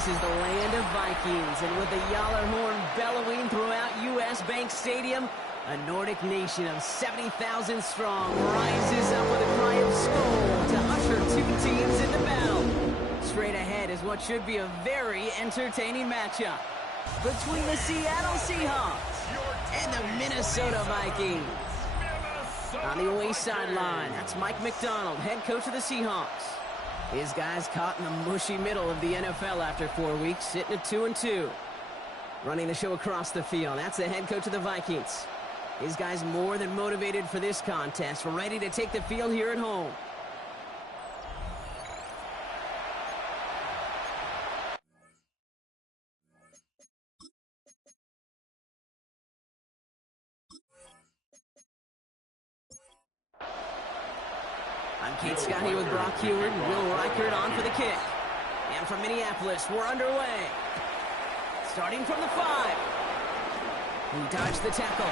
This is the land of Vikings, and with the Yaller horn bellowing throughout U.S. Bank Stadium, a Nordic nation of 70,000 strong rises up with a cry of Skol to usher two teams into battle. Straight ahead is what should be a very entertaining matchup between the Seattle Seahawks and the Minnesota Vikings. On the away sideline, that's Mike McDonald, head coach of the Seahawks. His guys caught in the mushy middle of the NFL after 4 weeks, sitting at 2-2. Running the show across the field, that's the head coach of the Vikings. His guys more than motivated for this contest, ready to take the field here at home. I'm Kate Scott here with Brock Heward and Will Reichert on for the kick. And from Minneapolis, we're underway. Starting from the 5. He dodged the tackle.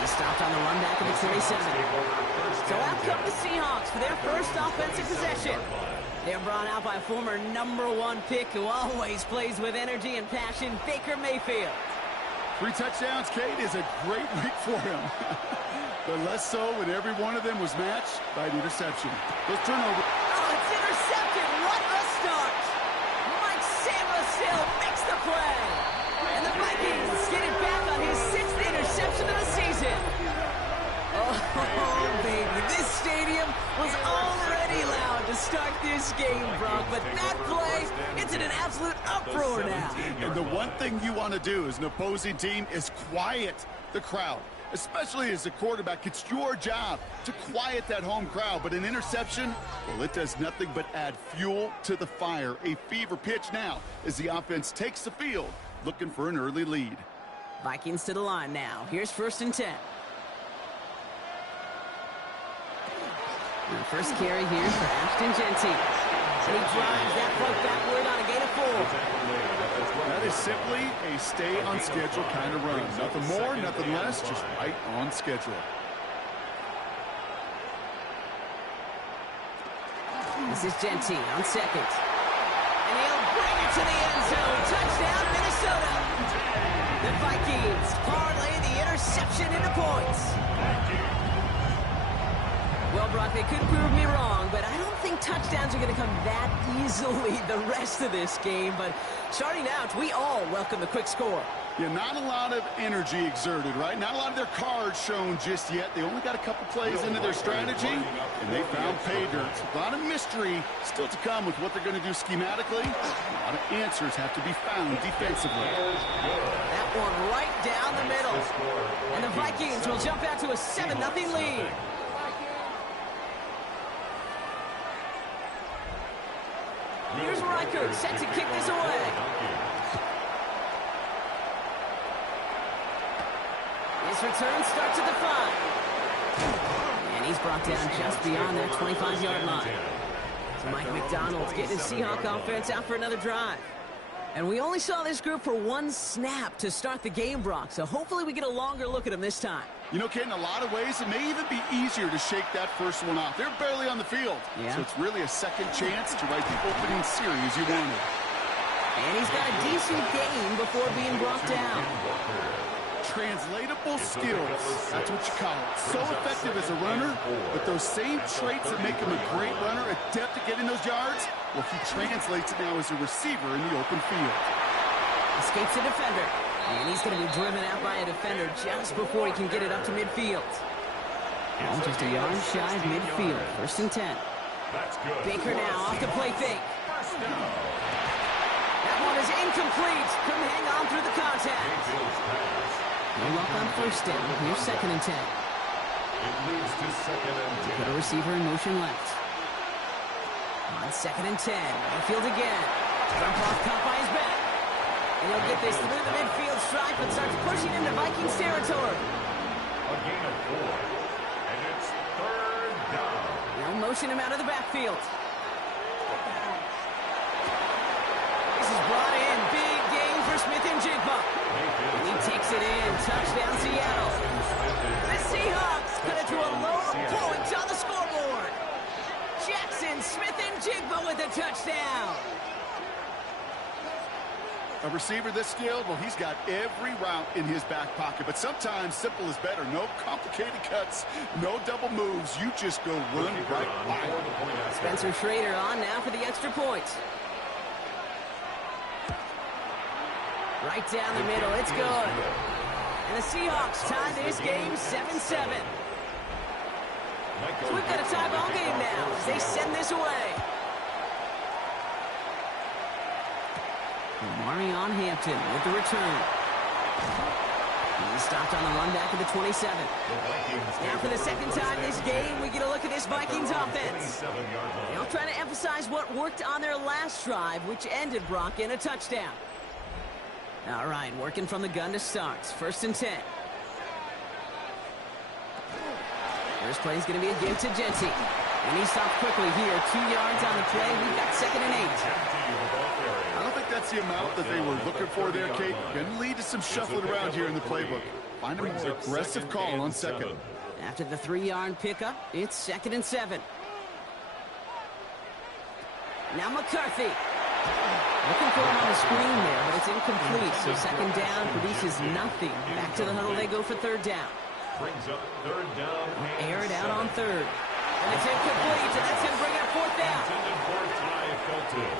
He stopped on the run back of the 27. So out come the Seahawks for their first offensive possession. They're brought out by former #1 pick who always plays with energy and passion, Baker Mayfield. 3 touchdowns, Kate, is a great week for him. But less so when every one of them was matched by an interception. Those turnovers. Oh, it's intercepted. What a start. Mike Samuel makes the play. And the Vikings get it back on his 6th interception of the season. Oh, baby. This stadium was already loud to start this game, Brock. But that play, it's in an absolute uproar now. And the one thing you want to do as an opposing team is quiet the crowd. Especially as a quarterback, it's your job to quiet that home crowd. But an interception, well, it does nothing but add fuel to the fire. A fever pitch now as the offense takes the field, looking for an early lead. Vikings to the line now. Here's 1st and 10. And the first carry here for Ashton Genty. And he drives that puck backward on a gain of 4. That is simply a stay-on-schedule kind of run. Nothing more, nothing less, just right on schedule. This is Genty on 2nd. And he'll bring it to the end zone. Touchdown, Minnesota. The Vikings parlay the interception into points. Well, Brock, they could prove me wrong, but I don't think touchdowns are going to come that easily the rest of this game. But starting out, we all welcome the quick score. Yeah, not a lot of energy exerted, right? Not a lot of their cards shown just yet. They only got a couple plays into their strategy, and they found pay dirt. A lot of mystery still to come with what they're going to do schematically. A lot of answers have to be found defensively. That one right down the middle. And the Vikings will jump out to a 7-0 lead. Here's Reichert, set to kick this away. His return starts at the 5. And he's brought down just beyond that 25-yard line. So Mike McDonald's getting his Seahawk offense out for another drive. And we only saw this group for 1 snap to start the game, Brock, so hopefully we get a longer look at them this time. You know, Kate, in a lot of ways, it may even be easier to shake that first one off. They're barely on the field, so it's really a second chance to write the opening series you wanted. And he's got a decent game before being brought down. Translatable skills, that's what you call it. So effective as a runner, but those same traits that make him a great runner, adept at getting those yards, well, he translates it now as a receiver in the open field. Escapes a defender, and he's going to be driven out by a defender just before he can get it up to midfield. And just a yard shy of midfield, 1st and 10. Baker now off the play fake. That one is incomplete. Couldn't hang on through the contact. No luck on 1st down. Here's 2nd and 10. Put a receiver in motion left. On 2nd and 10. Mayfield again. Jump off caught by his back. And he'll get this through the midfield stripe and starts pushing into Vikings territory. A gain of 4. And it's 3rd down. They'll motion him out of the backfield. This is brought in. Big gain for Smith and Jigba. And he takes it in. Touchdown, Seattle. The Seahawks cut it to a low point on the scoreboard. Jackson Smith and Jigba with a touchdown. A receiver this skilled, well, he's got every route in his back pocket. But sometimes simple is better. No complicated cuts, no double moves. You just go run right by him. Spencer Schrader on now for the extra point. Right down the middle, it's good. And the Seahawks tie this game 7-7. So we've got a tie ball game now as they send this away. Marion Hampton with the return. He's stopped on the run back at the 27. Now for the second time this game, we get a look at this Vikings offense. They'll try to emphasize what worked on their last drive, which ended, Brock, in a touchdown. All right, working from the gun to start. 1st and 10. First play is going to be a give to Genty. And he stopped quickly here. 2 yards on the play. We've got 2nd and 8. I don't think that's the amount that they were looking for there, Kate. Going to lead to some shuffling around here in the playbook. Find a more aggressive call on 2nd. After the 3-yard pickup, it's 2nd and 7. Now McCarthy. Looking for him on the screen there, but it's incomplete. So 2nd down produces nothing. Back to the huddle they go for 3rd down. Brings up 3rd down. Air it out on 3rd. And it's incomplete, and that's going to bring up 4th down.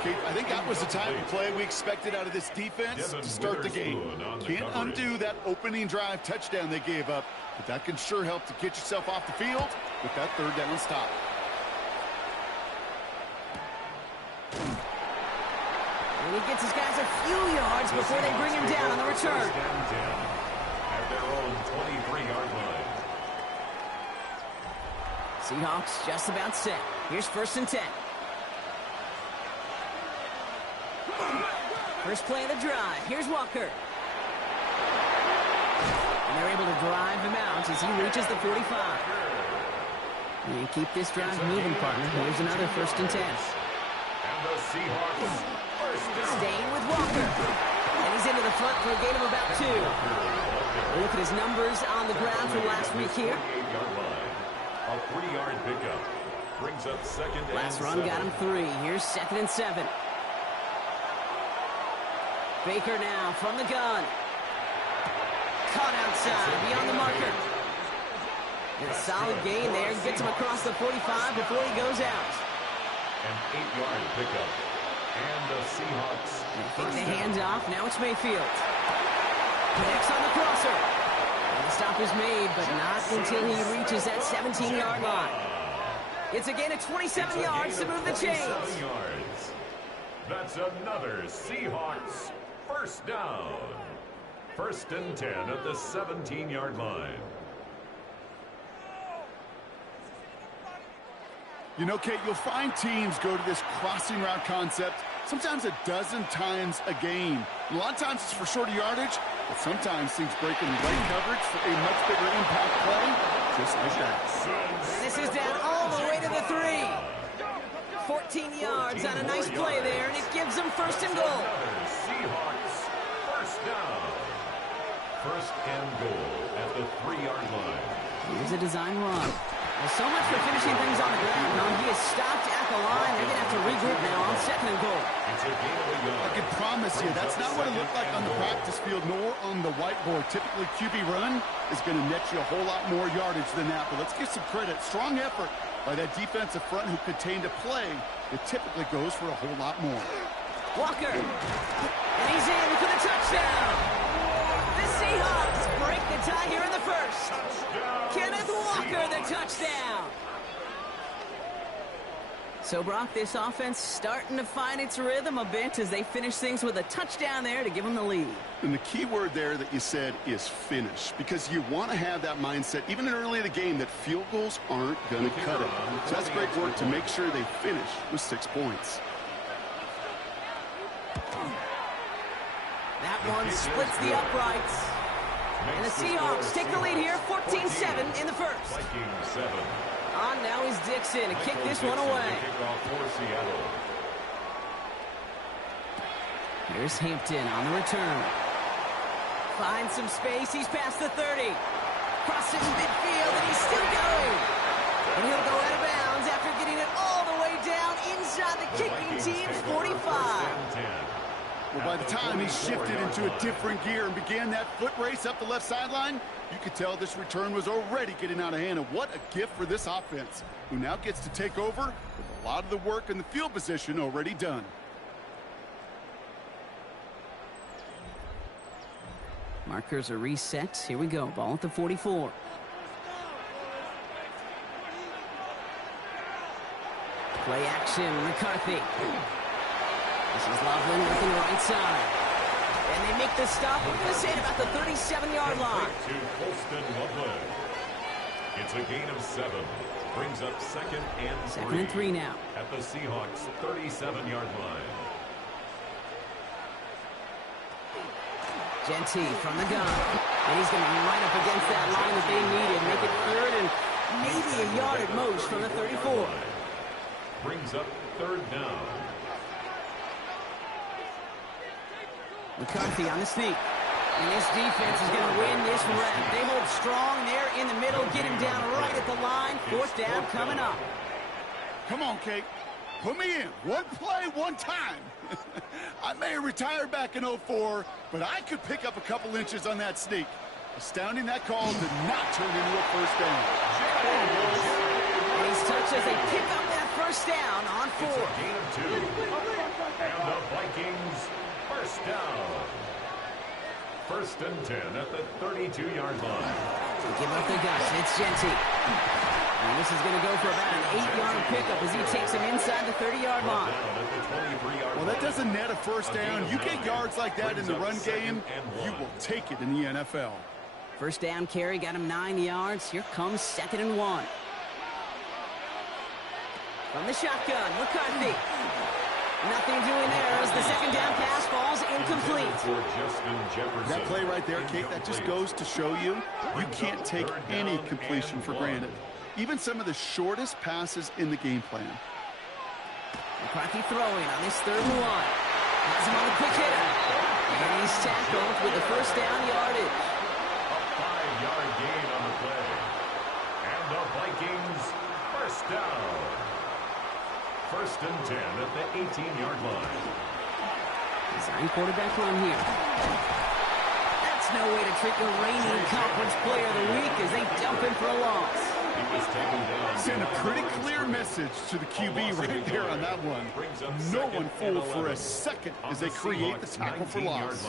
Kate, I think that was the type of play we expected out of this defense to start the game. Can't undo that opening drive touchdown they gave up, but that can sure help to get yourself off the field with that 3rd down stop. And he gets his guys a few yards before they bring him down on the return. At their own 23-yard line. Seahawks just about set. Here's 1st and 10. First play of the drive. Here's Walker. And they're able to drive him out as he reaches the 45. And keep this drive moving, partner. Here's another 1st and 10. And the Seahawks staying with Walker. And he's into the front for a gain of about 2. Look at his numbers on the ground from last week here. A 3-yard pickup. Brings up 2nd and Last run 7. got him 3. Here's 2nd and 7. Baker now from the gun. Caught outside beyond the marker. And a solid gain there. Gets him across the 45 before he goes out. An 8-yard pickup. And the Seahawks. Taking the hands off. Now it's Mayfield. Connects on the crosser. And the stop is made, but not until he reaches that 17-yard line. It's a gain of 27 yards to move the chains. That's another Seahawks 1st down. 1st and 10 at the 17-yard line. You know, Kate, you'll find teams go to this crossing route concept sometimes a dozen times a game. A lot of times it's for shorter yardage, but sometimes things break in right coverage for a much bigger impact play, just like that. This is down all the way to the 3. 14 yards on a nice play there, and it gives them 1st and goal. Seahawks 1st down. 1st and goal at the 3-yard line. Here's a design run. Well, so much for finishing things on the ground. No, he is stopped at the line. They're going to have to regroup now on 2nd and goal. It's a gain of a yard. I can promise you that's not what it looked like on the practice field nor on the whiteboard. Typically, QB run is going to net you a whole lot more yardage than that. But let's give some credit. Strong effort by that defensive front who contained a play that typically goes for a whole lot more. Walker. And he's in for the touchdown. The Seahawks break the tie here in the 1st. Kenneth Walker, the touchdown. So, Brock, this offense starting to find its rhythm a bit as they finish things with a touchdown there to give them the lead. And the key word there that you said is finish, because you want to have that mindset, even early in the game, that field goals aren't going to cut it. So that's great work to make sure they finish with 6 points. That one splits the uprights. And the Seahawks take the lead here, 14-7 in the 1st. Vikings 7. On now is Dixon to kick this one away. Here's Hampton on the return. Finds some space. He's past the 30. Crosses midfield, and he's still going. And he'll go out of bounds after getting it all the way down inside the kicking team's 45. Well, by the time he shifted into a different gear and began that foot race up the left sideline, you could tell this return was already getting out of hand. And what a gift for this offense, who now gets to take over with a lot of the work and the field position already done. Markers are reset. Here we go. Ball at the 44. Play action, McCarthy. This is Loveland looking right side. And they make the stop. We're going to say at about the 37-yard line. To Colston Loveland. It's a gain of 7. Brings up second and 3 now. At the Seahawks 37-yard line. Genty from the gun. And he's going to be right up against that line that they needed. Make it third and maybe a yard at most from the 34. Brings up third down. McCarthy on the sneak. And this defense is going to win this rep. They hold strong there in the middle. Get him down right at the line. Fourth down coming up. Come on, Kate. Put me in. One play, one time. I may have retired back in 04, but I could pick up a couple inches on that sneak. Astounding that call did not turn into a first down. And he's touched as they pick up that first down on 4. It's a gain of 2. And the Vikings first down. First and 10 at the 32-yard line. Give up the guts. It's Genty. And this is going to go for about an 8-yard pickup as he takes him inside the 30-yard line. Well, that doesn't net a first down. You get yards like that in the run game, you will take it in the NFL. First down carry got him 9 yards. Here comes 2nd and 1. From the shotgun, McCarthy. Nothing doing there as the second down pass falls incomplete. That play right there, Kate, that just goes to show you can't take any completion for granted. Even some of the shortest passes in the game plan. McCarthy throwing on this 3rd and 1. Has him on the quick hitter. And he's tackled with the first down yardage. A 5-yard gain on the play. And the Vikings first down. First and 10 at the 18-yard line. Design quarterback run here. That's no way to treat the reigning conference player of the week as they dump him for a loss. Send a pretty clear message to the QB right there on that one. No one fooled for a second as they create the tackle for loss.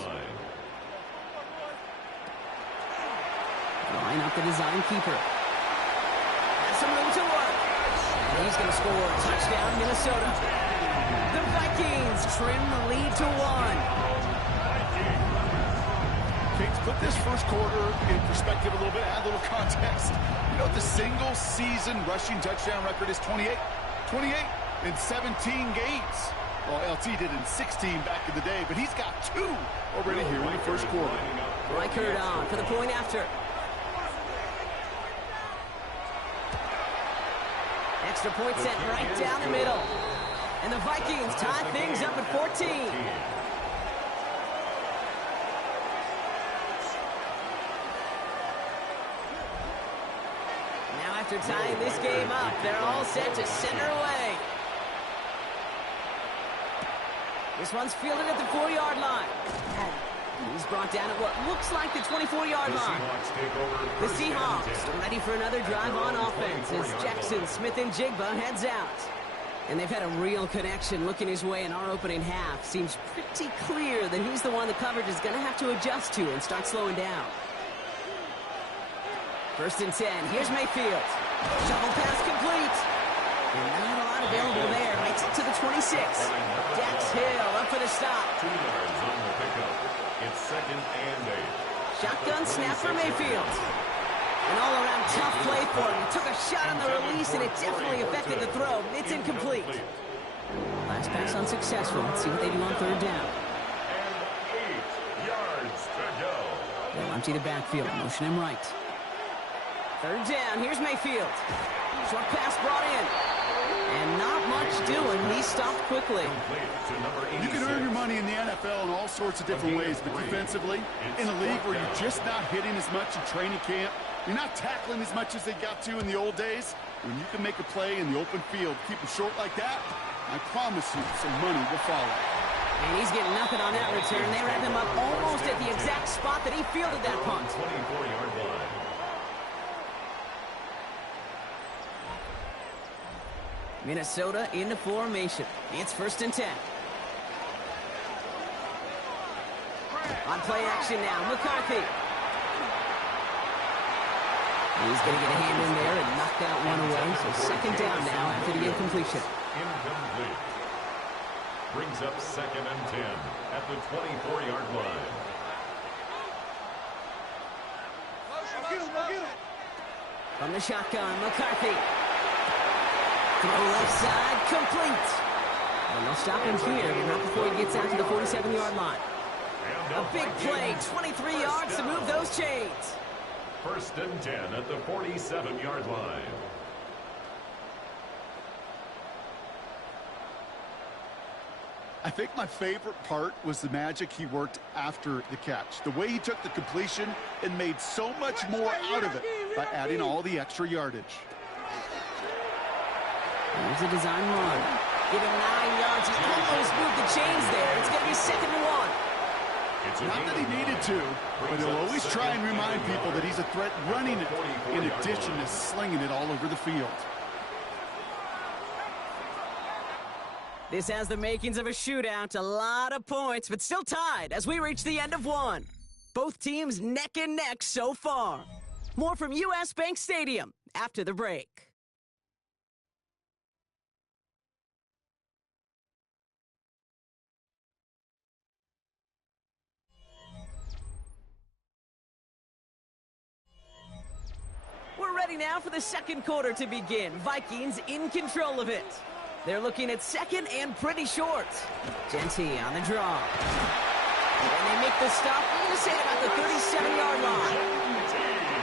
Line up the design keeper. Has some room to work. And he's going to score. Touchdown, Minnesota. The Vikings trim the lead to 1. Kate, put this first quarter in perspective a little bit, add a little context. You know, the single-season rushing touchdown record is 28. 28 in 17 games. Well, LT did in 16 back in the day, but he's got 2 already here in the first quarter. Reichert on for the point after. Extra point set right down the middle. And the Vikings tie things up at 14. Now after tying this game up, they're all set to send her away. This one's fielded at the 4-yard line. He's brought down at what looks like the 24-yard line. The Seahawks ready for another drive on offense as Jackson, Smith, and Jigba heads out. And they've had a real connection looking his way in our opening half. Seems pretty clear that he's the one the coverage is going to have to adjust to and start slowing down. First and 10. Here's Mayfield. Shovel pass complete. And not a lot available there. Makes it to the 26. Dax Hill up for the stop. 2 yards on the pickup. It's second and 8. Shotgun snap for Mayfield. An all-around tough play for him. He took a shot on the release, and it definitely affected the throw. It's incomplete. Last pass unsuccessful. Let's see what they do on 3rd down. And 8 yards to go. They'll empty the backfield. Motion him right. 3rd down. Here's Mayfield. Short pass brought in. And not much doing. He stopped quickly. You can earn your money in the NFL in all sorts of different ways, but defensively, in a league where you're just not hitting as much in training camp, you're not tackling as much as they got to in the old days, when you can make a play in the open field, keep them short like that, I promise you some money will follow. And he's getting nothing on that return. They wrap him up almost at the exact spot that he fielded that punt. 24-yard line. Minnesota into formation. It's 1st and 10. On play action now, McCarthy. He's going to get a hand in there and knock that one away. So 2nd down now after the incompletion. Incomplete. Brings up 2nd and 10 at the 24-yard line. From the shotgun, McCarthy. Throw left side, complete. And they'll stop him here, but not before he gets out to the 47-yard line. A big play, 23 yards to move those chains. 1st and 10 at the 47-yard line. I think my favorite part was the magic he worked after the catch. The way he took the completion and made so much more out of it by adding all the extra yardage. Here's a design run. Give him 9 yards. He almost moved the chains there. It's going to be 2nd and 1. Not that he needed to, but he'll always try and remind people that he's a threat running it, in addition to slinging it all over the field. This has the makings of a shootout. A lot of points, but still tied as we reach the end of one. Both teams neck and neck so far. More from U.S. Bank Stadium after the break. We're ready now for the 2nd quarter to begin. Vikings in control of it. They're looking at 2nd and pretty short. Genty on the draw. And they make the stop, I'm going to say about the 37-yard line.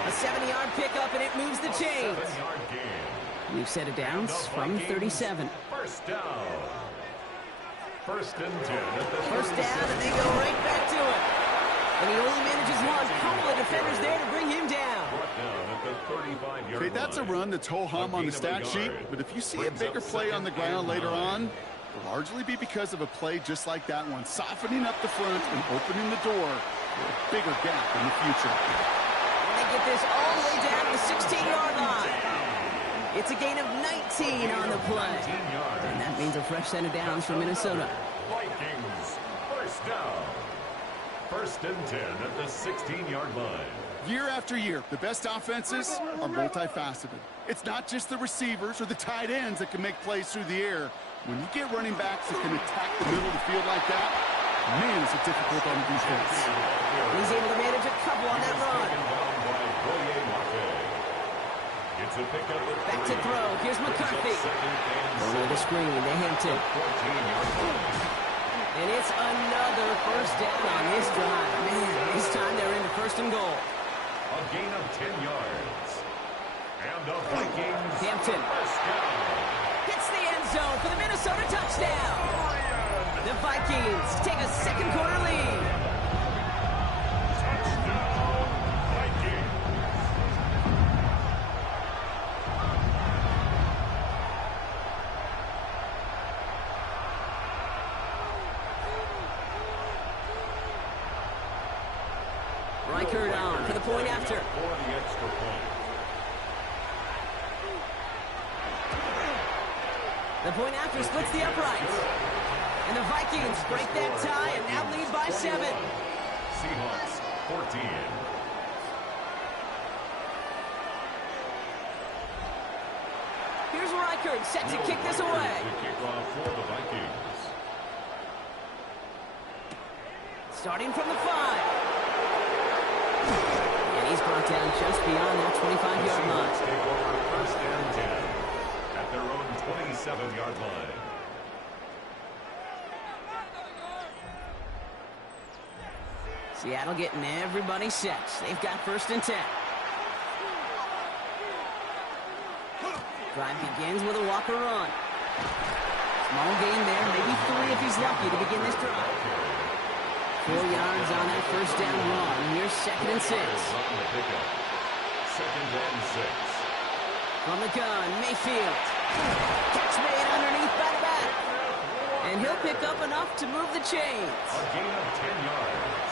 A 70-yard pickup, and it moves the chains. We've set it down from 37. 1st down. 1st and 10 at the 1st down, and they go right back to it. And he only manages one. Couple of defenders there to bring him down. Okay, that's a run that's ho-hum on the stat sheet, but if you see a bigger play on the ground later on, it'll largely be because of a play just like that one, softening up the front and opening the door for a bigger gap in the future. And they get this all the way down to the 16-yard line. It's a gain of 19 on the play. And that means a fresh set of downs for Minnesota. Vikings, 1st down. 1st and 10 at the 16-yard line. Year after year, the best offenses are multifaceted. It's not just the receivers or the tight ends that can make plays through the air. When you get running backs that can attack the middle of the field like that, man, is it difficult on defense. He's able to manage a couple on that run. It's a pickup. Back to throw. Here's McCarthy. Over the screen to Hampton. And it's another 1st down on this drive. Man, this time they're into 1st and goal. A gain of 10 yards. And the Vikings. Hampton. 1st down. Hits the end zone for the Minnesota touchdown. The Vikings take a 2nd quarter lead. Touchdown, Vikings. Reichert on for the point after. For the extra point. The point after splits the uprights. And the Vikings break that tie and now lead by 7. Seahawks, 14. Here's Reichert set to kick this away. The kickoff for the Vikings. Starting from the 5. And he's brought down just beyond that 25-yard line. Take over 1st and 10 at their own 27-yard line. Seattle getting everybody set. They've got 1st and 10. Drive begins with a Walker run. Small gain there, maybe 3 if he's lucky to begin this drive. 4 yards on that 1st down run. Here's 2nd and 6. 2nd and 6. From the gun, Mayfield. Catch made underneath by the back. And he'll he'll pick up enough to move the chains. A gain of 10 yards.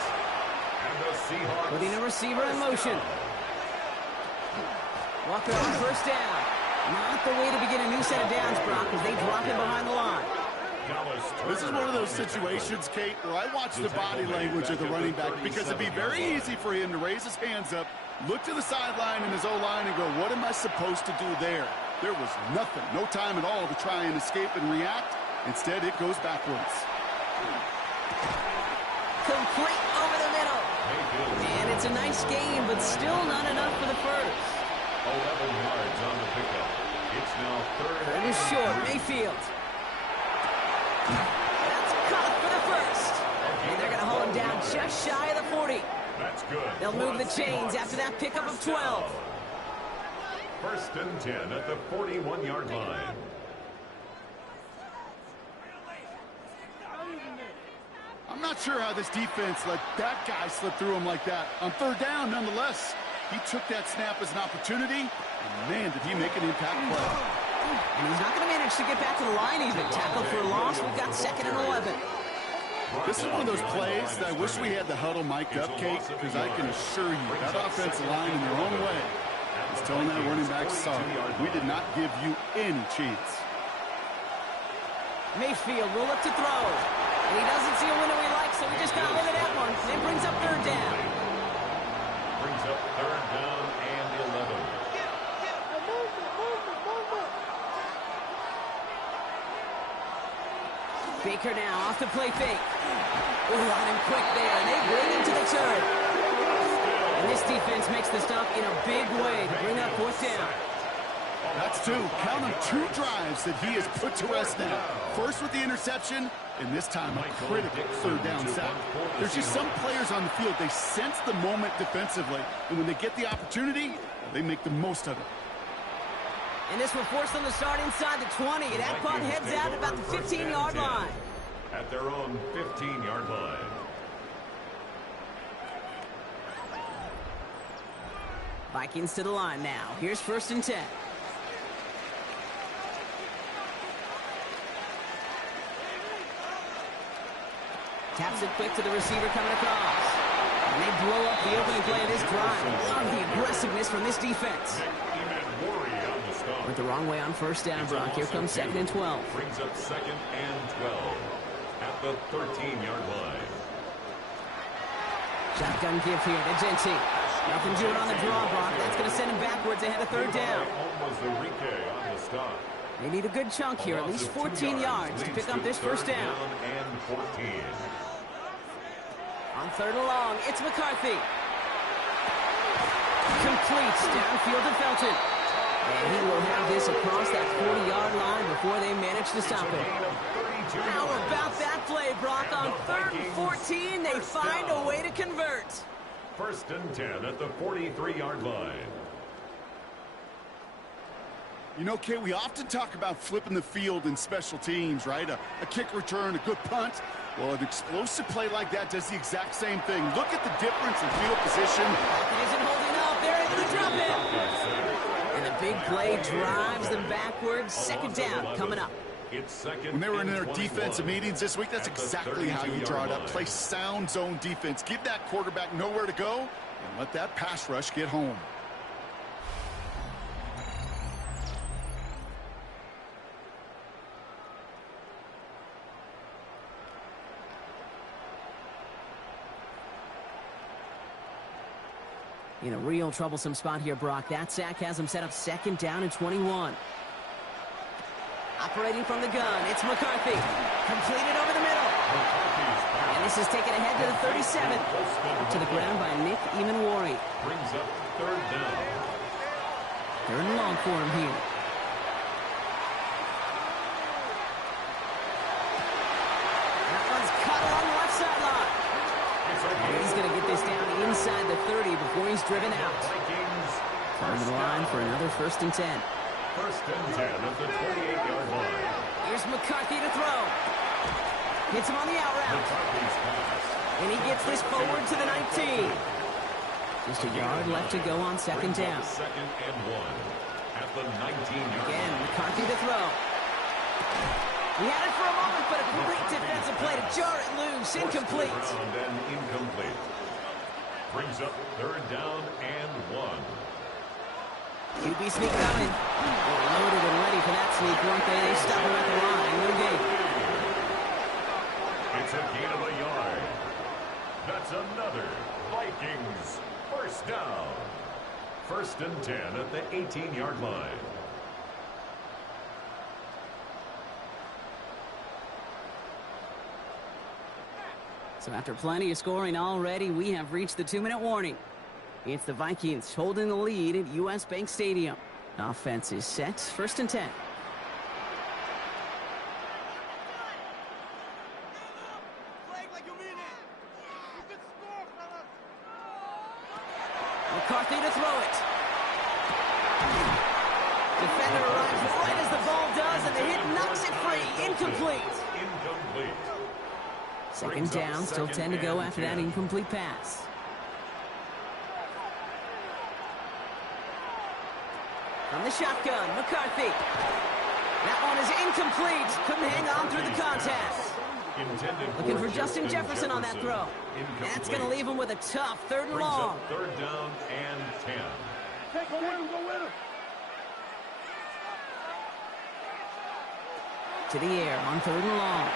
And the Seahawks putting a receiver in motion. Walker on first down. Not the way to begin a new set of downs, Brock, as they drop him behind the line. This is one of those situations, Kate, where I watch the body language of the running back because it'd be very easy for him to raise his hands up, look to the sideline in his O-line and go, what am I supposed to do there? There was nothing, no time at all to try and escape and react. Instead, it goes backwards. Complete over the middle. And it's a nice game, but still not enough for the first. 11 yards on the pickup. It's now third and short. Mayfield. That's caught for the first. And they're going to hold him down just shy of the 40. That's good. They'll move the chains after that pickup of 12. First and 10 at the 41-yard line. I'm not sure how this defense let that guy slip through him like that. On third down, nonetheless, he took that snap as an opportunity, and man, did he make an impact play. And he's not going to manage to get back to the line even. Tackled for a loss. We've got 2nd and 11. This is one of those plays that I wish we had the huddle mic'd up, Kate, because I can assure you that offensive line in their own way is telling that running back, sorry, we did not give you any chance. Mayfield will look to throw. And he doesn't see a window he likes, so he just got rid of that one. It brings up third down. Brings up third down and 11. Baker now off the play fake. Ooh, on him quick there, and they bring him to the turn. And this defense makes the stop in a big way to bring up fourth down. That's two. Count them 2 drives that he has put to rest now. First with the interception, and this time a critical third down sack. There's just some players on the field, they sense the moment defensively, and when they get the opportunity, they make the most of it. And this will force them to start inside the 20. That punt heads out at about the 15-yard line. At their own 15-yard line. Vikings to the line now. Here's 1st and 10. Taps it quick to the receiver coming across. And they blow up the opening play of this drive. Love the aggressiveness from this defense. Went the wrong way on first down, Brock. Here comes 2nd and 12. Brings up 2nd and 12 at the 13-yard line. Shotgun give here to Genti. Nothing doing on the draw, Brock. That's going to send him backwards ahead of third down. Almost the Rike on the stop. They need a good chunk here, at least 14 yards to pick up this first down. And 14. On third and long, it's McCarthy. Completes downfield to Felton. And he will have this across that 40-yard line before they manage to stop it. How about that play, Brock? On 3rd and 14, they find a way to convert. 1st and 10 at the 43-yard line. You know, Kate, we often talk about flipping the field in special teams, right? A kick return, a good punt. Well, an explosive play like that does the exact same thing. Look at the difference in field position. It isn't holding up. They're able to drop it. And the big play drives them backwards. 2nd down coming up. When they were in their defensive meetings this week, that's exactly how you draw it up. Play sound zone defense. Give that quarterback nowhere to go and let that pass rush get home. In a real troublesome spot here, Brock. That sack has him set up 2nd down and 21. Operating from the gun, it's McCarthy. Completed over the middle. And this is taken ahead to the 37. To the ground by Nick Emanwari. Brings up third down. 3rd and long for him here. That one's cut along the left sideline. And he's going to get this down inside the 30 before he's driven out. Coming to the line for another 1st and 10. 1st and 10 at the 28-yard line. Here's McCarthy to throw. Hits him on the out route. And he gets this forward to the 19. Just a yard left to go on 2nd down. 2nd and 1 at the 19-yard line. Again, McCarthy to throw. He had it for a moment, but a great defensive play to jar it loose. Incomplete. And incomplete. Brings up third down and 1. QB sneak coming. They're loaded and ready for that sneak, weren't they? They stop him at the line. No gain. It's a gain of a yard. That's another Vikings first down. First and 10 at the 18-yard line. So after plenty of scoring already, we have reached the 2-minute warning. It's the Vikings holding the lead at U.S. Bank Stadium. Offense is set. First and 10. McCarthy to throw it. Defender arrives right as the ball does, and the hit knocks it free. Incomplete. Incomplete. Second down, still 10 to go after that incomplete pass. From the shotgun, McCarthy. That one is incomplete. Couldn't hang on through the contest. Looking for Justin Jefferson on that throw. That's going to leave him with a tough third and long. Third down and 10. Go with him. To the air on third and long.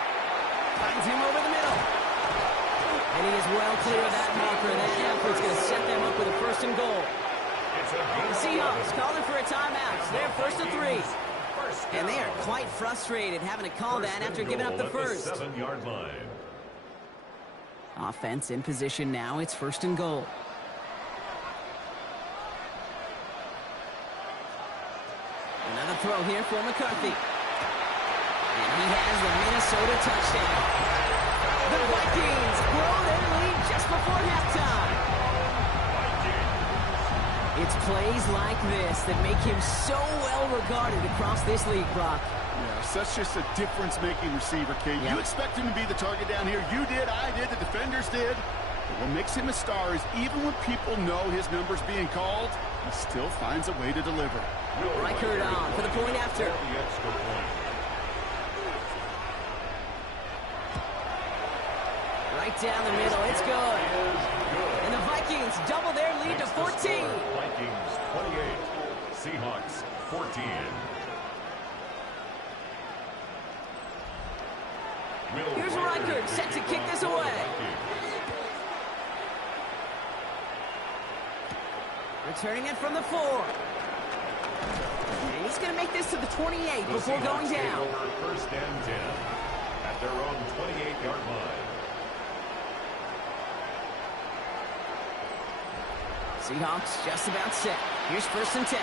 Finds him over the middle. And he is well clear of that marker. That effort's going to set them up with a first and goal. The Seahawks calling for a timeout. They're first and 3. And they are quite frustrated having to call that after giving up the first. 7-yard line. Offense in position now. It's first and goal. Another throw here for McCarthy. And he has the Minnesota touchdown. The Vikings grow their lead just before halftime. It's plays like this that make him so well regarded across this league, Brock. Yeah, such just a difference-making receiver, Kate. Yep. You expect him to be the target down here. You did, I did, the defenders did. But what makes him a star is even when people know his number's being called, he still finds a way to deliver. Reichert on for the point after. The extra point. Right down the middle. It's good. And the Vikings double their lead to 14. Vikings 28, Seahawks 14. Here's Reichert set to kick this away. Returning it from the 4. And he's going to make this to the 28 before going down. First and 10 at their own 28-yard line. Seahawks just about set. Here's first and 10.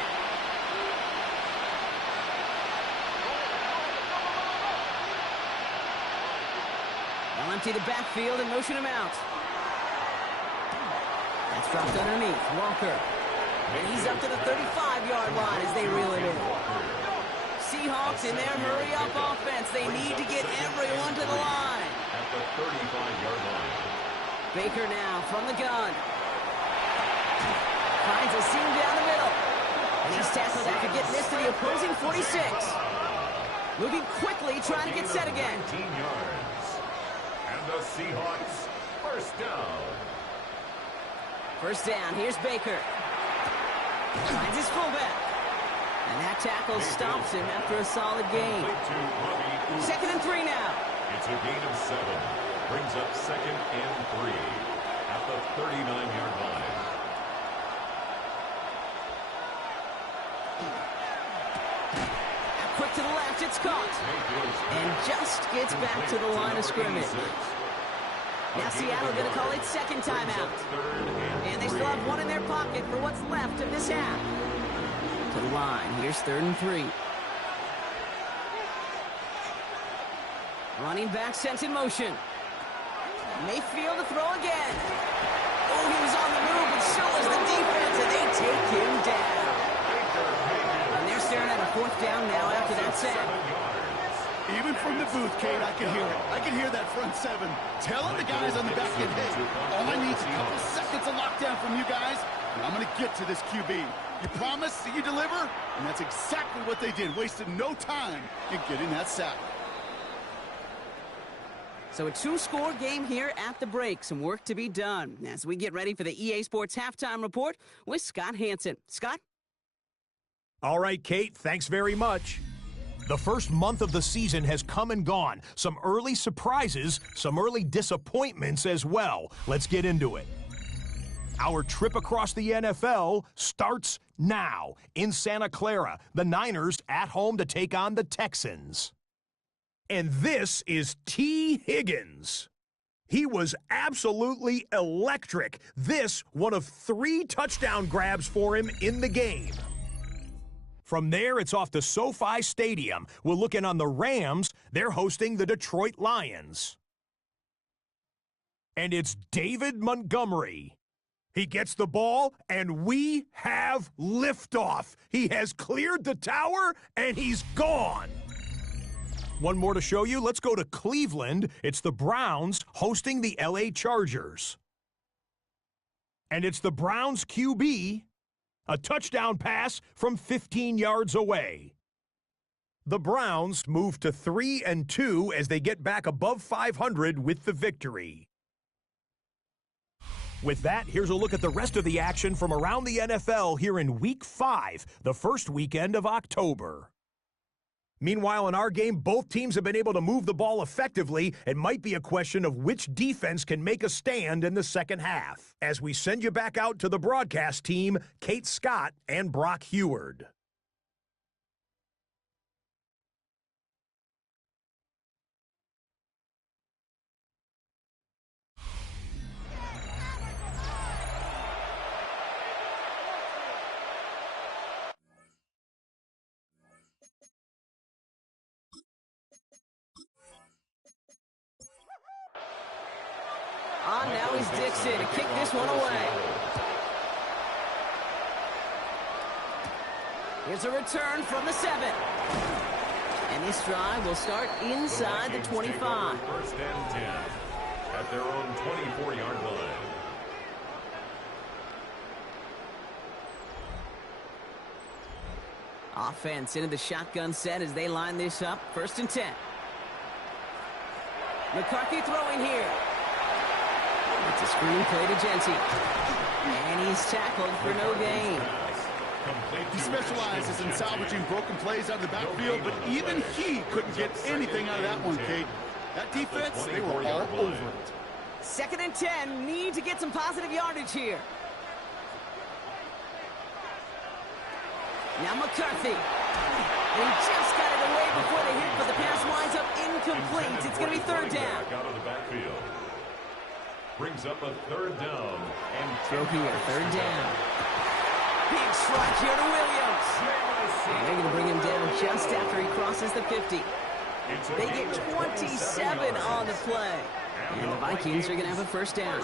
They'll empty the backfield and motion him out. That's dropped underneath. Walker. And he's up to the 35-yard line as they reel it in. Seahawks in their hurry-up offense. They need to get everyone to the line. At the 35-yard line. Baker now from the gun. Finds a seam down the middle. And he's tackled after getting this to the opposing 46. Moving quickly, trying to get set again. 19 yards. And the Seahawks first down. First down, here's Baker. Finds his fullback. And that tackle stops him after a solid gain. Second and 3 now. It's a gain of 7. Brings up second and 3 at the 39-yard line. Quick to the left, it's caught. And just gets back to the line of scrimmage. Now Seattle going to call it second timeout. And they still have one in their pocket for what's left of this half. To the line, here's third and 3. Running back sent in motion. Mayfield to throw again. Oh, he was on the move, but so was the defense, and they take him down. And they're staring at a fourth down now after that sack. Even from the booth, Kate, I can hear it. I can hear that front 7 telling the guys on the back end, hey, all I need is a couple seconds of lockdown from you guys, and I'm going to get to this QB. You promise that you deliver? And that's exactly what they did. Wasted no time in getting that sack. So a two-score game here at the break. Some work to be done as we get ready for the EA Sports Halftime Report with Scott Hansen. Scott? All right, Kate, thanks very much. The first month of the season has come and gone. Some early surprises, some early disappointments as well. Let's get into it. Our trip across the NFL starts now. In Santa Clara, the Niners at home to take on the Texans. And this is T. Higgins. He was absolutely electric. This, one of 3 touchdown grabs for him in the game. From there, it's off to SoFi Stadium. We're looking on the Rams. They're hosting the Detroit Lions. And it's David Montgomery. He gets the ball, and we have liftoff. He has cleared the tower, and he's gone. One more to show you. Let's go to Cleveland. It's the Browns hosting the LA Chargers. And it's the Browns QB, a touchdown pass from 15 yards away. The Browns move to 3-2 as they get back above 500 with the victory. With that, here's a look at the rest of the action from around the NFL here in Week 5, the first weekend of October. Meanwhile, in our game, both teams have been able to move the ball effectively. It might be a question of which defense can make a stand in the second half. As we send you back out to the broadcast team, Kate Scott and Brock Heward. Now he's Dixon to kick this one away. Here's a return from the 7. And this drive will start inside the 25. First and 10 at their own 24-yard line. Offense into the shotgun set as they line this up. First and 10. McCarthy throwing here. It's a screen play to Genty. And he's tackled for no gain. He specializes in salvaging broken plays out of the backfield, but even he couldn't get anything out of that one, Kate. That defense, they were all over it. Second and 10, need to get some positive yardage here. Now McCarthy. And he just got it away before the hit, but the pass winds up incomplete. It's going to be third down. Out of the backfield. Brings up a third down. And throw here, third down. Big strike here to Williams. And they're going to bring him down just after he crosses the 50. They get 27 on the play. And the Vikings are going to have a first down.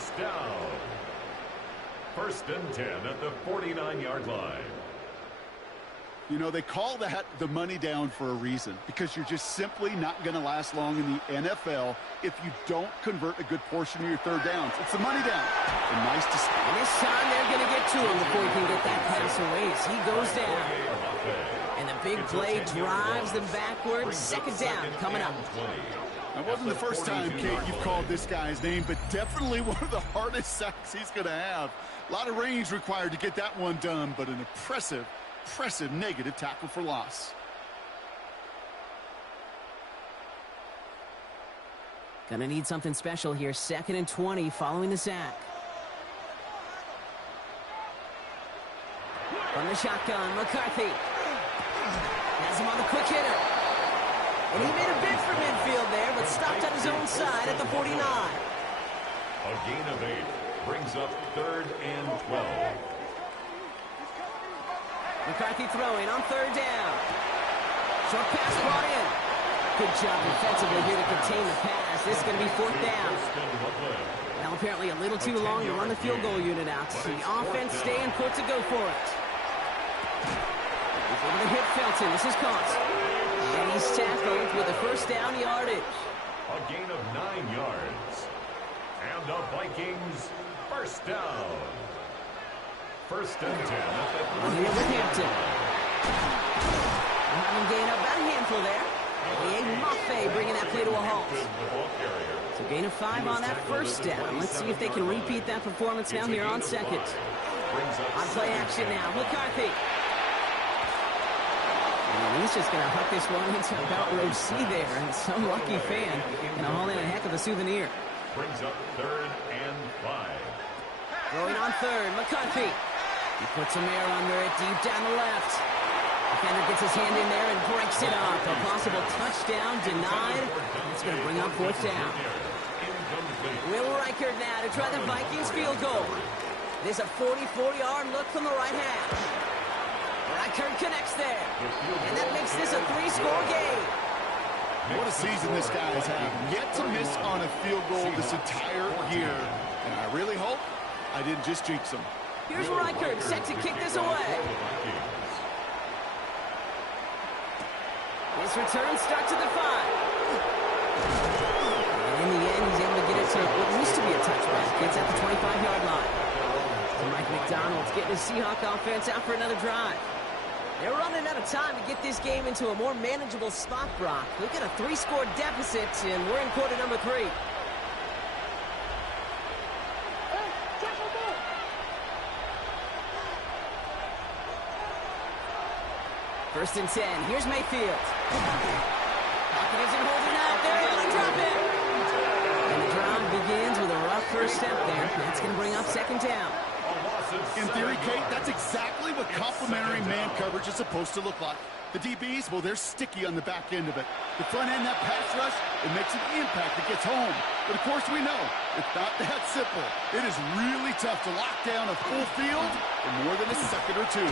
First and 10 at the 49-yard line. You know, they call that the money down for a reason, because you're just simply not going to last long in the NFL if you don't convert a good portion of your third downs. It's the money down. And nice to see. And this time they're going to get to him before he can get that pass away as he goes down. And the big play drives them backwards. Second down coming up. That wasn't the first time, Kate, you've called this guy's name, but definitely one of the hardest sacks he's going to have. A lot of range required to get that one done, but an impressive negative tackle for loss. Gonna need something special here. Second and 20 following the sack. From the shotgun, McCarthy has him on the quick hitter. And he made a bid for midfield there, but stopped on his own side at the 49. A gain of 8 brings up third and 12. McCarthy throwing on third down. Short pass brought in. Good job defensively here to contain the pass. This is going to be fourth down. Now apparently a little too long to run the field goal unit out. The offense staying put to go for it. He's able to hit Felton. This is caught. And he's tackled with a first down yardage. A gain of 9 yards. And the Vikings first down. First and 10 at the here with Hampton. Having gain up about a handful there. A Maffei bringing that play to a halt. So gain of 5 on that first down. Let's see if they can repeat that performance now here on second. On play action now, McCarthy. And he's just going to huck this one into about row C there. And some lucky fan going to haul in a heck of a souvenir. Brings up 3rd and 5. Throwing on 3rd, McCarthy. He puts some air under it deep down the left. Defender gets his hand in there and breaks it up. A possible touchdown denied. It's going to bring up 4th down. Will Reichert now to try the Vikings field goal. It is a 44-yard look from the right half. Reichert connects there. And that makes this a 3-score game. What a season this guy has had. Yet to miss on a field goal this entire year. And I really hope I didn't just jinx him. Here's Reichert set to kick this away. His return starts at the 5. And in the end, he's able to get it to what used to be a touchback. Gets at the 25-yard line. So Mike McDonald's getting his Seahawk offense out for another drive. They're running out of time to get this game into a more manageable spot, Brock. Look at a 3-score deficit, and we're in quarter number 3. First and 10. Here's Mayfield. Pocket isn't holding up. They're able to drop it. And the drive begins with a rough first step there. That's going to bring up 2nd down. In theory, Kate, that's exactly what complementary man coverage is supposed to look like. The DBs, well, they're sticky on the back end of it. The front end, that pass rush, it makes an impact. It gets home. But, of course, we know it's not that simple. It is really tough to lock down a full field in more than a second or 2.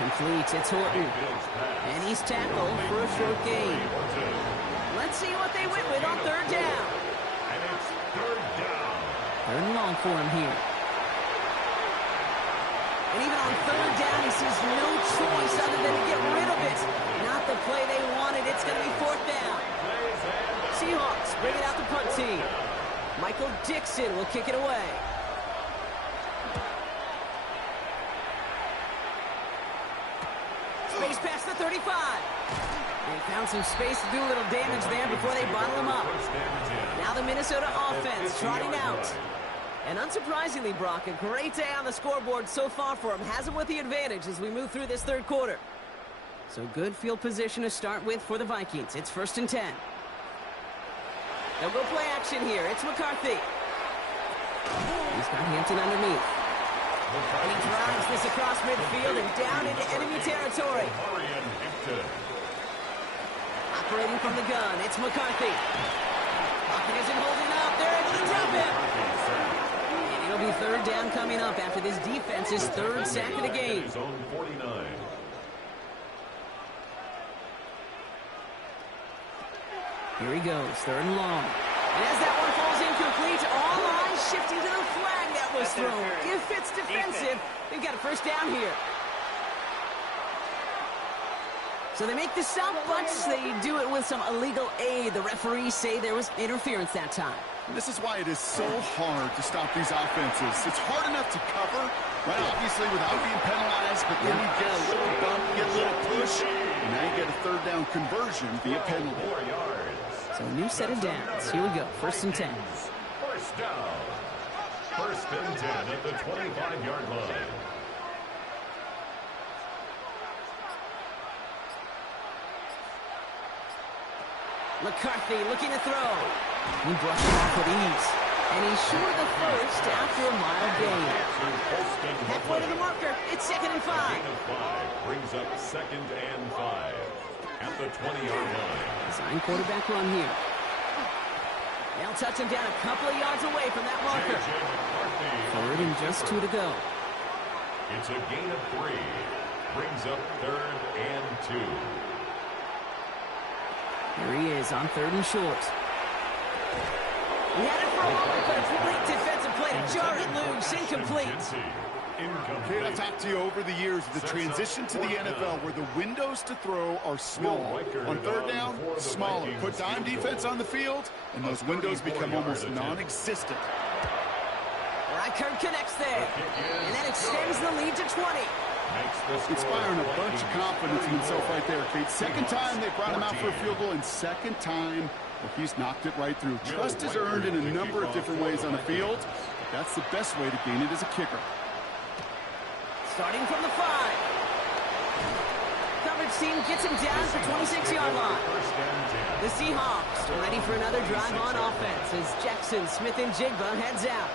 Complete, it's Horton. And he's tackled for a short gain. Let's see what they went with on 3rd down. And it's 3rd down. 3rd and long for him here. And even on 3rd down, he sees no choice other than to get rid of it. Not the play they wanted. It's going to be 4th down. Seahawks bringing out the punt team. Michael Dixon will kick it away. Space past the 35. They found some space to do a little damage there before they bottle him up. Now the Minnesota offense trotting out. And unsurprisingly, Brock, a great day on the scoreboard so far for him. Has him with the advantage as we move through this 3rd quarter. So good field position to start with for the Vikings. It's 1st and 10. They'll go play action here. It's McCarthy. He's got Hampton underneath. And he drives this across midfield and down into enemy territory. Operating from the gun, it's McCarthy. Pocket isn't holding up. They're able to drop him. And it'll be 3rd down coming up after this defense's 3rd sack of the game. Here he goes, 3rd and long. And as that one falls incomplete, all eyes shifting to the flag that was thrown. If it's defensive, they've got a 1st down here. So they make the stop, but they do it with some illegal aid. The referees say there was interference that time. And this is why it is so hard to stop these offenses. It's hard enough to cover, right, obviously, without being penalized, but then you get a little bump, get a little push, and now you get a 3rd down conversion via penalty. So a new set of downs. Here we go. 1st and 10. 1st down. 1st and 10 at the 25-yard line. McCarthy looking to throw. He brushed it off with ease. And he's short of the 1st after a mild gain. Halfway to the marker. It's 2nd and 5. Brings up 2nd and 5 at the 20-yard line. Design quarterback run here. They'll touch him down a couple of yards away from that marker. 3rd and just 2 to go. It's a gain of 3. Brings up 3rd and 2. Here he is on 3rd and short. He had it for a moment, but a complete defensive play to jar it loose. Incomplete. Okay, I've talked to you over the years of the transition to the NFL where the windows to throw are small. On 3rd down, smaller. Put dime defense on the field, and those windows become almost non-existent. Reichert connects there. And that extends the lead to 20. Inspiring a bunch of confidence in himself right there, Kate. 2nd time they brought him out for a field goal, and 2nd time Well, he's knocked it right through. Trust is earned in a number of different ways on the field. That's the best way to gain it as a kicker. Starting from the 5. Coverage team gets him down at the 26-yard line. The Seahawks are ready for another drive on offense as Jackson, Smith, and Jigba heads out.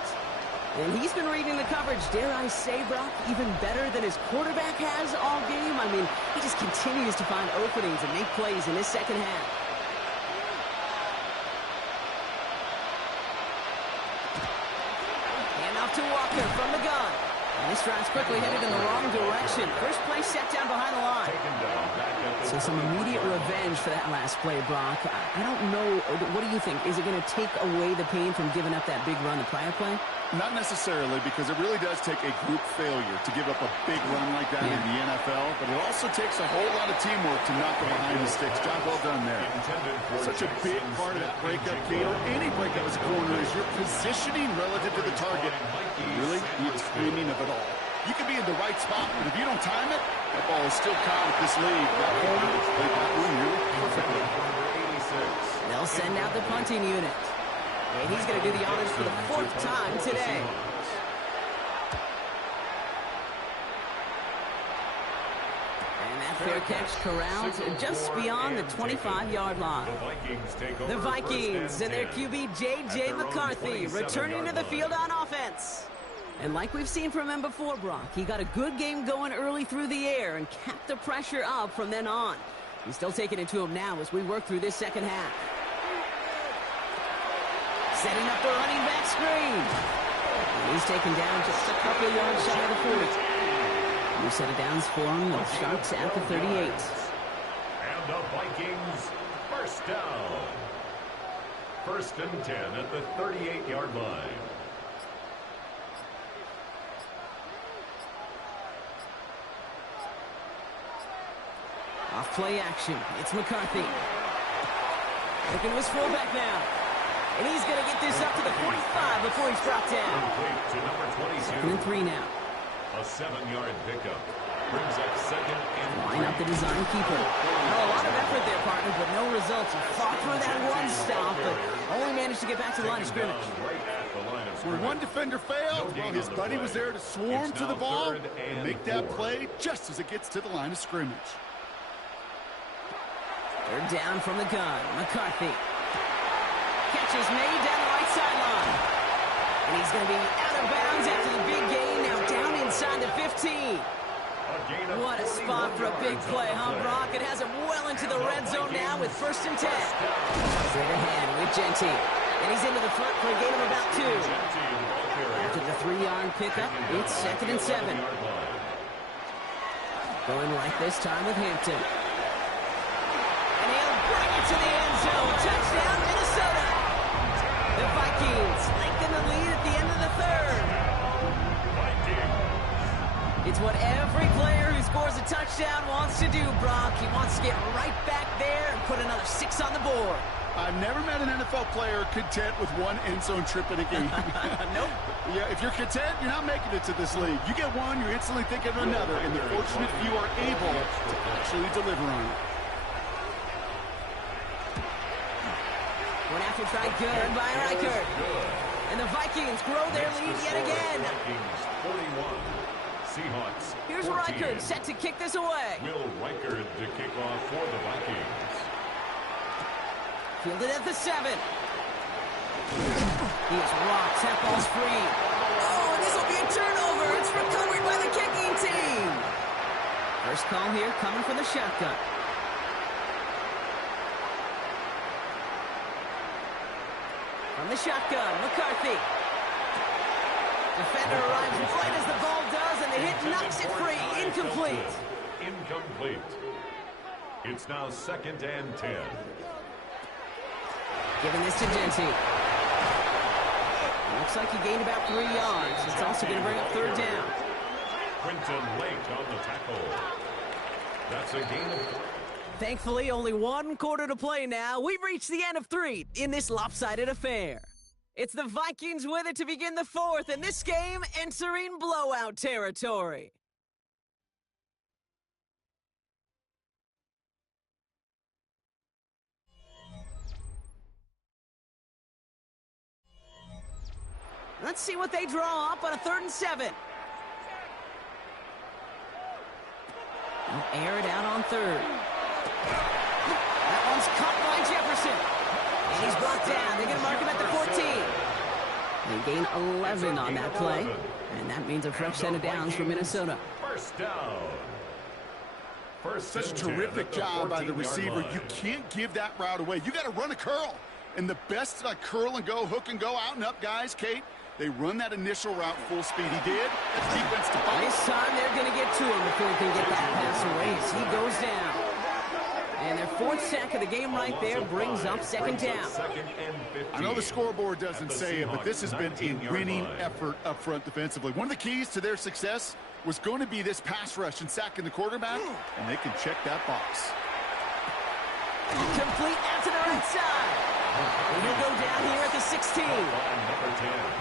And he's been reading the coverage, dare I say, Brock, even better than his quarterback has all game. I mean, he just continues to find openings and make plays in this second half. Hand off to Walker from the gun. And this drive's quickly headed in the wrong direction. First play set down behind the line. So some immediate revenge for that last play, Brock. I don't know. What do you think? Is it going to take away the pain from giving up that big run the prior play? Not necessarily, because it really does take a group failure to give up a big run like that in the NFL, but it also takes a whole lot of teamwork to knock it behind the sticks. Job well done there. Such a big part of that breakup, Keto. Any breakup as a corner is your positioning relative to the target. Really, the timing of it all. You can be in the right spot, but if you don't time it, that ball is still caught with this lead. That corner played that room really perfectly. They'll send out the punting unit. And he's going to do the honors for the 4th time today. And that fair catch corralled just beyond the 25-yard line. The Vikings and their QB, J.J. McCarthy, returning to the field on offense. And like we've seen from him before, Brock, he got a good game going early through the air and kept the pressure up from then on. He's still taking it to him now as we work through this second half. Setting up the running back screen. And he's taken down just a couple of yards shy of the 40. New set of downs for him. The Sharks at the 38. And the Vikings first down. 1st and 10 at the 38-yard line. Off play action. It's McCarthy. Looking to his fullback now. And he's going to get this up to the 45 before he's brought down. To number 22. 2nd and 3 now. A 7-yard pickup. Brings up 2nd and 3. Line up the design keeper. Now, a lot of effort there, partner, but no results. He fought through that one stop, but only managed to get back to the line of scrimmage. When one defender failed, well, his buddy was there to swarm to the ball and make that play just as it gets to the line of scrimmage. 3rd down from the gun. McCarthy. Catch is made down the right sideline. And he's going to be out of bounds after the big gain. Now down inside the 15. What a spot for a big play, huh, Brock? It has him well into the red zone now with 1st and 10. Straight ahead with Genty. And he's into the front for a gain of about 2. After the 3-yard pickup, it's 2nd and 7. Going right this time with Hampton. And he'll bring it to the end zone. Touchdown, Minnesota. The Vikings lengthen the lead at the end of the 3rd. It's what every player who scores a touchdown wants to do, Brock. He wants to get right back there and put another 6 on the board. I've never met an NFL player content with one end zone trip in a game. Nope. Yeah, if you're content, you're not making it to this league. You get one, you're instantly thinking of another, and the fortunate few are able to actually deliver on it. One after try good by Reichert. And the Vikings grow their lead yet again. Vikings 41. Seahawks. Here's 14. Reichert set to kick this away. Will Reichert to kick off for the Vikings. Fielded at the 7. He's rocked. That ball's free. Oh, and this will be a turnover. It's recovered by the kicking team. First call here coming from the shotgun. From the shotgun, McCarthy. Defender arrives right as the ball does, and the hit knocks it free. Incomplete. Incomplete. It's now 2nd and 10. Giving this to Genty. Looks like he gained about 3 yards. It's also going to bring up 3rd down. Quinton Lake on the tackle. That's a gain of 3. Thankfully, only 1 quarter to play now. We've reached the end of 3 in this lopsided affair. It's the Vikings with it to begin the 4th, and this game entering blowout territory. Let's see what they draw up on a 3rd and 7. They'll air it out on 3rd. That one's caught by Jefferson. And he's brought down. They're going to mark him at the 14. They gain 11 on that play. And that means a fresh set of downs for Minnesota. First down. Such a terrific job by the receiver. You can't give that route away. You got to run a curl. And the best curl and go, hook and go, out and up guys, Kate, they run that initial route full speed. He did. That's defense to follow. This time they're going to get to him before he can get that pass away as he goes down. And their 4th sack of the game right there brings up 2nd down. I know the scoreboard doesn't say it, but this has been a winning effort up front defensively. One of the keys to their success was going to be this pass rush and sacking the quarterback, and they can check that box. Complete out to the right side. And he'll go down here at the 16.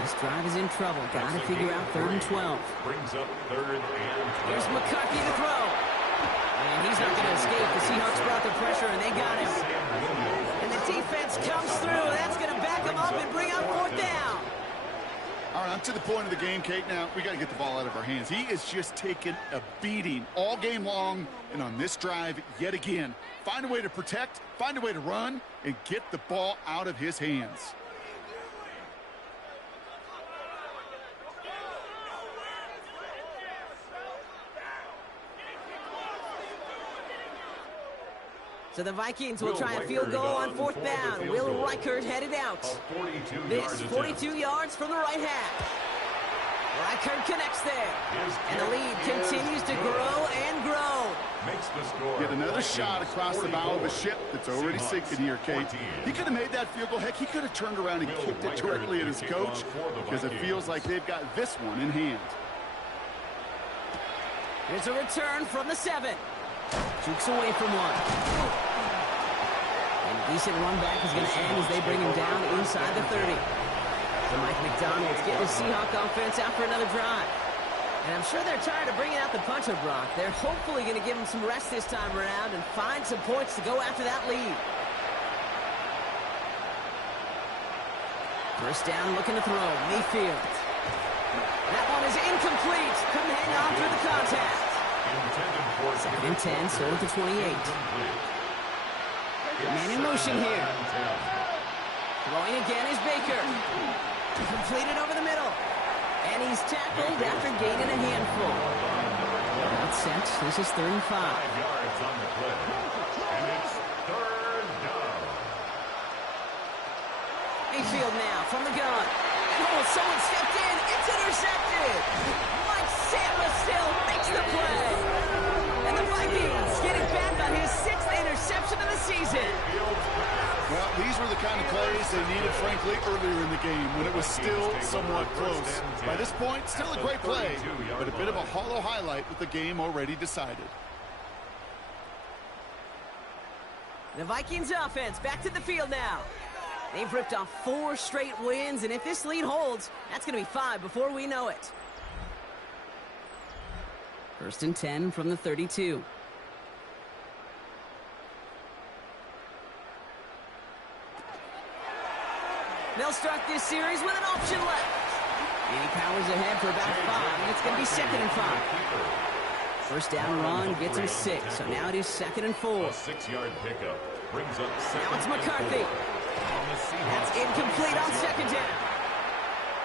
This drive is in trouble. Got to figure out 3rd and 12. Brings up 3rd and 12. Here's McCarthy to throw. And he's not going to escape. The Seahawks brought the pressure, and they got him. And the defense comes through. That's going to back him up and bring up 4th down. All right, I'm to the point of the game, Kate. Now, we got to get the ball out of our hands. He is just taking a beating all game long, and on this drive, yet again, find a way to protect, find a way to run, and get the ball out of his hands. So the Vikings will try a field goal on 4th down. Will Reichert headed out. This 42 yards from the right half. Reichert connects there. And the lead continues to grow and grow. Makes the score. Get another shot across the bow of a ship that's already sinking here, Kate. He could have made that field goal. Heck, he could have turned around and kicked it directly at his coach because it feels like they've got this one in hand. Here's a return from the 7. Jukes away from one. And a decent run back is going to end as they bring him down inside the 30. So Mike McDonald's getting the Seahawk offense out for another drive. And I'm sure they're tired of bringing out the puncher, Brock. They're hopefully going to give him some rest this time around and find some points to go after that lead. First down, looking to throw. Mayfield. That one is incomplete. Couldn't hang on through the contact. 2nd and 10, so at the 28. Man in motion here. Throwing again is Baker. Completed over the middle. And he's tackled after gaining a handful. That's set. This is 3rd and 5. 5 yards on the play. And it's 3rd down. Mayfield now from the gun. Oh, someone stepped in. It's intercepted. Mike Samuel makes the play. And the Vikings getting back on his 6th interception of the season. Well, these were the kind of plays they needed, frankly, earlier in the game when it was still somewhat close. By this point, still a great play, but a bit of a hollow highlight with the game already decided. The Vikings offense back to the field now. They've ripped off 4 straight wins, and if this lead holds, that's going to be 5 before we know it. 1st and 10 from the 32. They'll start this series with an option left. And he powers ahead for about 5, and it's going to be 2nd and 5. First down run gets him 6, so now it is 2nd and 4. A 6-yard pickup brings up 2nd. Now it's McCarthy. That's incomplete on 2nd down.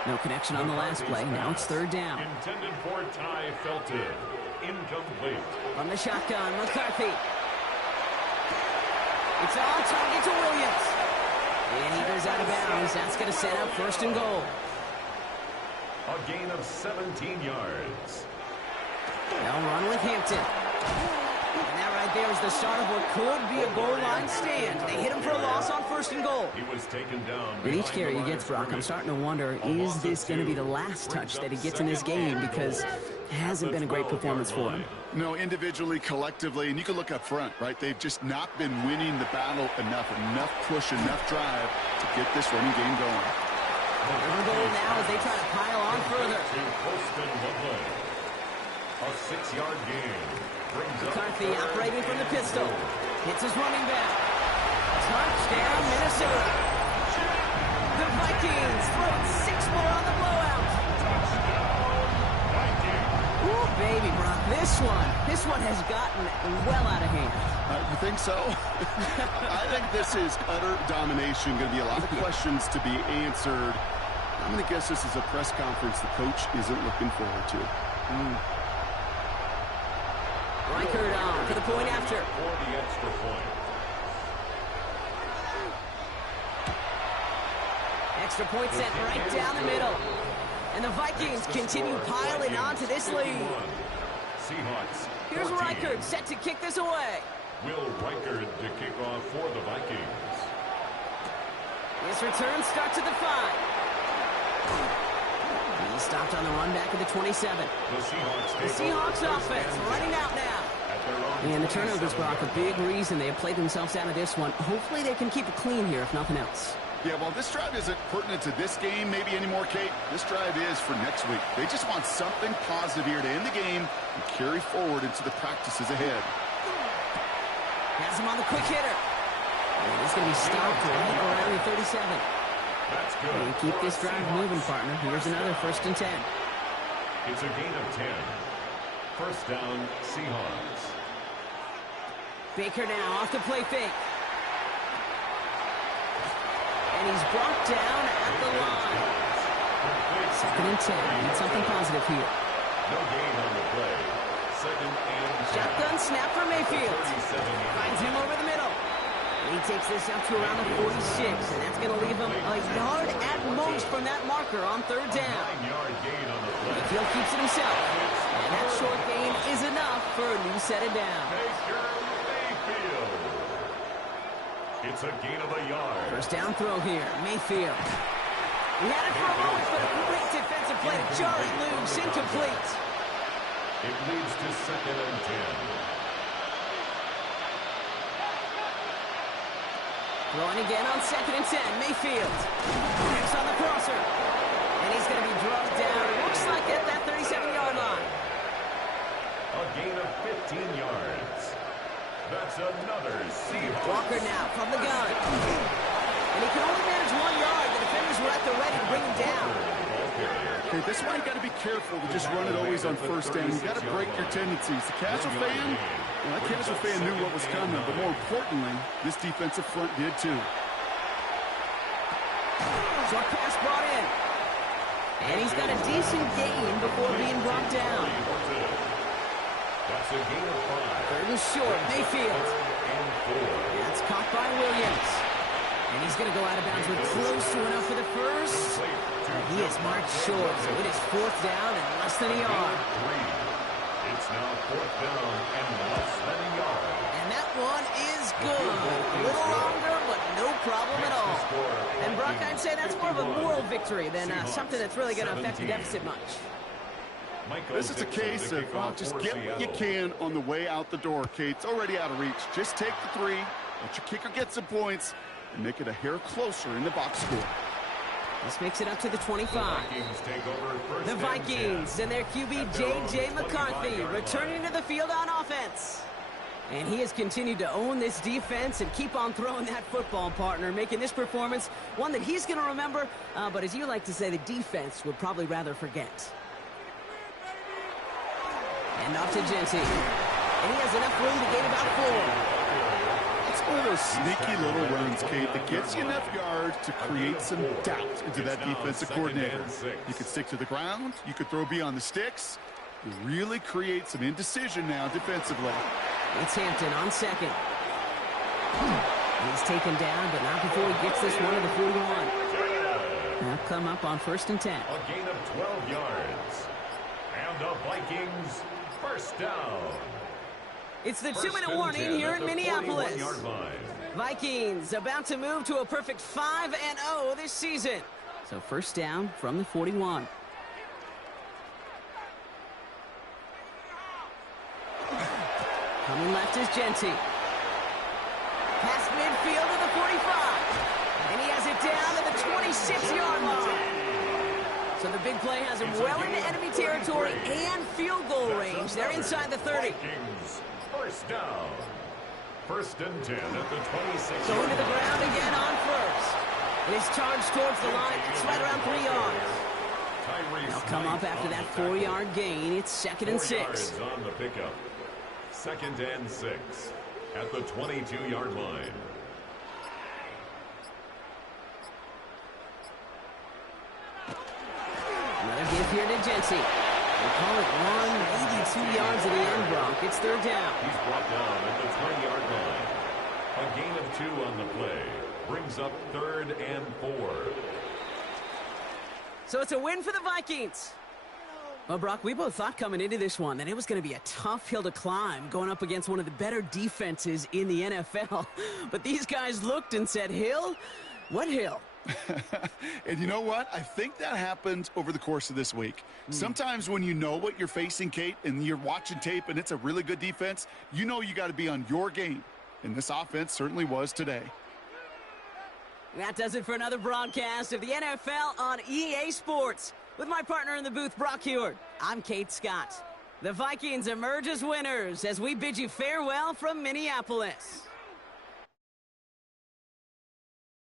No connection on the last play. Now it's 3rd down. Intended for Ty Felton. Incomplete. From the shotgun, McCarthy. It's all target to Williams. And he goes out of bounds. That's going to set up 1st and goal. A gain of 17 yards. They'll run with Hampton. And that right there is the start of what could be a goal line stand. They hit him for a loss on 1st and goal. He was taken down. With each carry he gets, Brock, I'm starting to wonder, is this going to be the last touch that he gets in this game? Because it hasn't been a great performance for him. No, individually, collectively, and you can look up front, right? They've just not been winning the battle enough push, enough drive to get this running game going. They're goal now as they try to pile on further. A 6-yard gain. McCarthy operating from the pistol. Hits his running back. Touchdown, Minnesota. The Vikings throw 6 more on the blowout. This one has gotten well out of hand. You think so? I think this is utter domination. Going to be a lot of questions to be answered. I'm going to guess this is a press conference the coach isn't looking forward to. Reichert on for the point after. For the extra point. Extra point sent right down the middle. And the Vikings continue piling onto this lead. Seahawks. Here's 14. Reichert set to kick this away. Will Reichert to kick off for the Vikings. This return starts at the 5. He stopped on the run back at the 27. The Seahawks offense running out now. And the turnovers, Brock, a big reason they have played themselves out of this one. Hopefully they can keep it clean here, if nothing else. Yeah, well, this drive isn't pertinent to this game maybe anymore, Kate. This drive is for next week. They just want something positive here to end the game and carry forward into the practices ahead. Has him on the quick hitter. And he's going to be stopped right around the 37. That's good. And keep this drive moving, partner. Here's another 1st and 10. It's a gain of 10. First down, Seahawks. Baker now off the play fake. And he's brought down at the line. 2nd and 10. Need something positive here. No gain on the play. 2nd and 10. Shotgun snap for Mayfield. Finds him over the middle. He takes this up to around the 46, and that's going to leave him a yard at most from that marker on 3rd down. 9-yard gain on the play. Mayfield keeps it himself. And that short gain is enough for a new set of downs. Baker Mayfield. It's a gain of a yard. 1st down throw here. Mayfield. He had it for a moment, but a great defensive play to jar it loose. Incomplete. It leads to 2nd and 10. Throwing again on 2nd and 10. Mayfield. Next on the crosser. And he's going to be drugged down. Looks like at that 37-yard line. A gain of 15 yards. That's another Seahawks. Walker now from the gun. And he can only manage 1 yard. The defenders were at the ready to bring him down. Okay, this one you got to be careful to just run it always on 1st down. You got to break your tendencies. The casual fan, well, that casual fan knew what was coming, but more importantly, this defensive front did too. Short pass brought in. And he's got a decent gain before being brought down. That's a gain of 5. 3rd and short. Mayfield. That's caught by Williams. And he's going to go out of bounds with close to enough for the first. And he is marked short, so it is 4th down and less than a yard. It's now 4th down and less than a yard. And that one is good. A little longer, but no problem at all. And Brock, I'd say that's more of a moral victory than something that's really going to affect the deficit much. This is a case of, well, just get what you can on the way out the door, Kate. It's already out of reach. Just take the 3, let your kicker get some points, and make it a hair closer in the box score. This makes it up to the 25. The Vikings and their QB, J.J. McCarthy, returning to the field on offense. And he has continued to own this defense and keep on throwing that football, partner, making this performance one that he's going to remember, but as you like to say, the defense would probably rather forget. And off to Genty. And he has enough room to gain about 4. It's one of those sneaky little runs, Kate, that gets you enough yards to create some doubt into that defensive coordinator. You could stick to the ground. You could throw beyond the sticks. You really create some indecision now defensively. It's Hampton on 2nd. He's taken down, but not before he gets this one to the 41. Now come up on 1st and 10. A gain of 12 yards. And the Vikings 1st down. It's the 2-minute warning here in Minneapolis. Vikings about to move to a perfect 5-0 this season. So 1st down from the 41. Coming left is Genty. Past midfield to the 45. And he has it down to the 26-yard line. So the big play has him well into enemy territory and field goal range. They're inside the 30. 1st down. 1st and 10 at the 26. Going to the ground again on 1st. And he's charged towards the line. It's right around 3 yards. They'll come up after that 4-yard gain. It's 2nd and 6. On the pickup. 2nd and 6 at the 22-yard line. Another give here to Jency. They call it 1, maybe 2 yards at the end, Brock. It's 3rd down. He's brought down at the 20-yard line. A gain of 2 on the play brings up 3rd and 4. So it's a win for the Vikings. Well, Brock, we both thought coming into this one that it was going to be a tough hill to climb going up against one of the better defenses in the NFL. But these guys looked and said, Hill? What hill? And you know what? I think that happened over the course of this week. Sometimes when you know what you're facing, Kate, and you're watching tape and it's a really good defense, you know you got to be on your game. And this offense certainly was today. That does it for another broadcast of the NFL on EA Sports. With my partner in the booth, Brock Heward, I'm Kate Scott. The Vikings emerge as winners as we bid you farewell from Minneapolis.